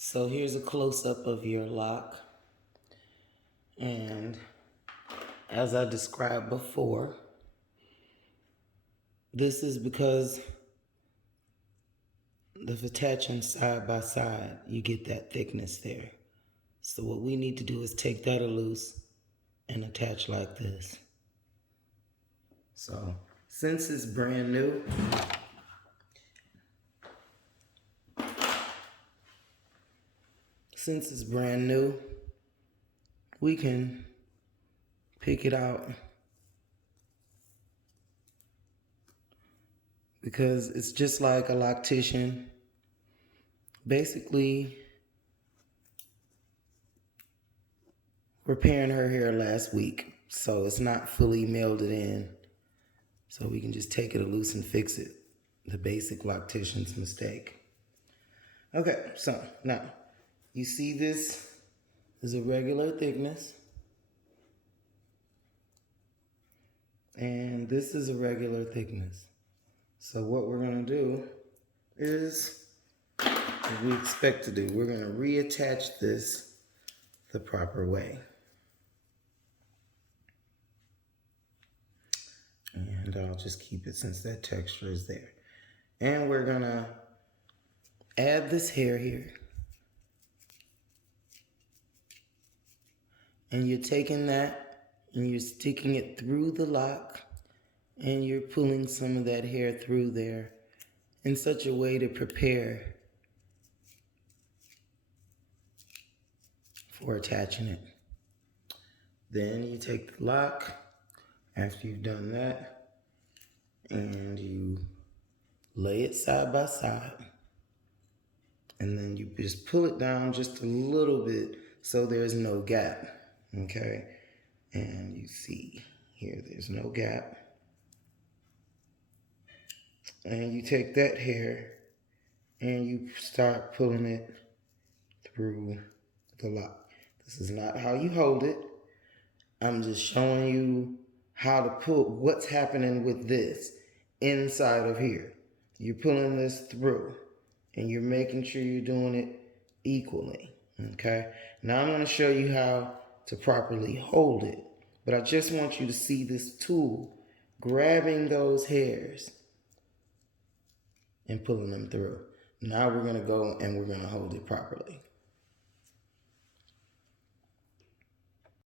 So here's a close-up of your lock. And as I described before, this is because of attaching side by side, you get that thickness there. So what we need to do is take that loose and attach like this. So since it's brand new, we can pick it out because it's just like a loctician. Basically repairing her hair last week, so it's not fully melded in. So we can just take it loose and fix it. The basic loctician's mistake. Okay, so now you see this is a regular thickness. And this is a regular thickness. So what we're gonna do is what we expect to do. We're gonna reattach this the proper way. And I'll just keep it since that texture is there. And we're gonna add this hair here. And you're taking that and you're sticking it through the lock and you're pulling some of that hair through there in such a way to prepare for attaching it. Then you take the lock after you've done that and you lay it side by side, and then you just pull it down just a little bit so there's no gap, okay? And you see here there's no gap. And you take that hair and you start pulling it through the lock. This is not how you hold it. I'm just showing you how to pull, what's happening with this inside of here. You're pulling this through and you're making sure you're doing it equally, okay? Now I'm going to show you how to properly hold it, but I just want you to see this tool grabbing those hairs and pulling them through. Now we're going to go and we're going to hold it properly.